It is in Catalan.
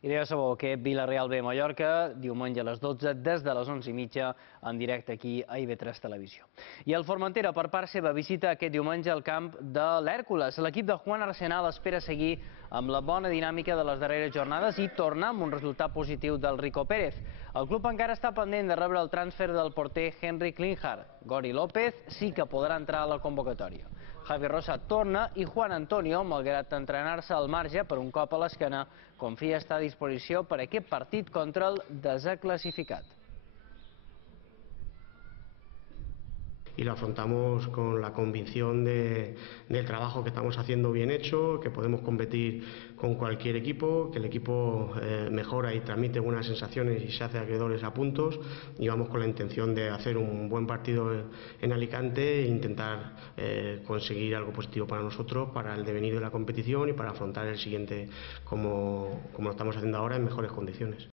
I ja sabeu, aquest Villarreal B Mallorca, diumenge a les 12, des de les 11:30, en directe aquí a IB3 Televisió. I el Formentera, per part seva, visita aquest diumenge al camp de l'Hèrcules. L'equip de Juan Arsenal espera seguir amb la bona dinàmica de les darreres jornades i tornar amb un resultat positiu del Rico Pérez. El club encara està pendent de rebre el transfer del porter Henrik Linhart. Gori López sí que podrà entrar a la convocatòria. Javi Rosa torna i Juan Antonio, malgrat entrenar-se al marge per un cop a l'esquena, confia estar a disposició per a aquest partit contra el desè classificat. Y lo afrontamos con la convicción del trabajo que estamos haciendo bien hecho, que podemos competir con cualquier equipo, que el equipo mejora y transmite buenas sensaciones y se hace acreedores a puntos, y vamos con la intención de hacer un buen partido en Alicante e intentar conseguir algo positivo para nosotros, para el devenir de la competición y para afrontar el siguiente como lo estamos haciendo ahora en mejores condiciones.